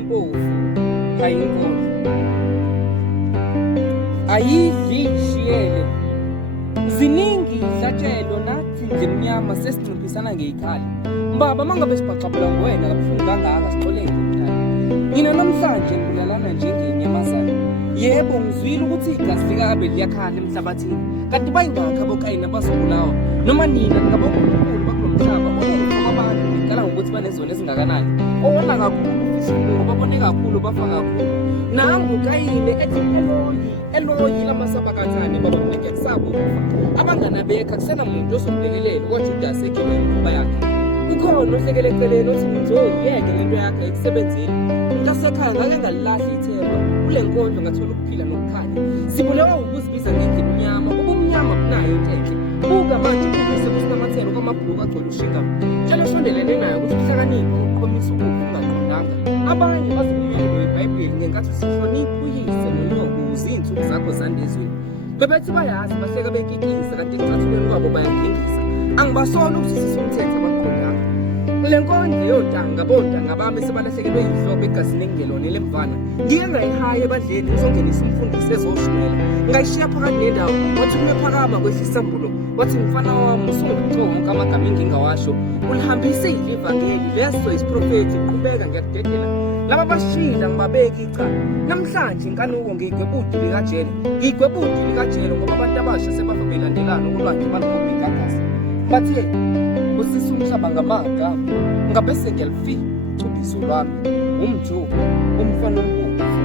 yompofu ayinkolo ayidlishiyele ziningi izatshelo nathi ndimnyama sesinciphisana ngeyikhali mbaba mangabe sibhaqabula ngwena kabuhlungu kangaka sixolele mdala mina namhlanje ngilalana njengenyamazana yebo ngizwile ukuthi igazi likabe liyakhala emhlabathini kanti bayingakho abokayini abazobulawa noma nina ningabonkulunkulu bakulo mhlaba abantu ngicala ngokuthi banezona ezingakanani owona kakhulu ufisuluko babone kakhulu bafa kakhulu nangukayini ethi eloyi lamasabakathane babamneke kusabo abanganabekha kusena muntu osomlekelele kwaJudasi ekhile inquba yakhe ukhona ohlekele eceleni othi ngizoyiyeke lento yakhe ekusebenzeni ngasekhaya ngake ngalilahla ithemba kule nkondlo ngathola ukuphila nokukhanya sibulewa ukuzibiza ngendlela emnyama ubumnyama bunayo into enhle buka manje kubise kusinamathelo kwamabhuluku agcwele ushinga njalo sondelene nayo ukuthi uhlakaniphe uqhomisa ukufa ungaqondanga abanye bazikumele iBhayibheli ngenkathi sihlonipha uyise nonyoko izinsuku zakho zandezweni bebethi bayazi bahleka bekikisa kanti ecathulweni kwabo bayangingisa angibasona ukuthi sisumthetho abaqondanga le nkondlo yontanga bontanga bami sebalahlekelwe yihlobo egazini engelona lemvana ngike ngayihaye ebadleni ngizongenisa umfundisi ezoshumayela ngayishiya phakathi nendawo wathi umephakama kwehlisambulo wathi mfana wami usungubuchongo amagama engingawasho ulihambisile ivangeli leso isiprofethi qhubeka ngiyakudedela laba bashila ngibabeka icala namhlanje inkanuko ngiyigwebudi likajele ngoba abantu abasha sebabelandelana kulwandle balugobha igagasi bathe usisa umhlaba ngamagama ngabe sengiyalifika ubizo lwami umjuba umfana wombuso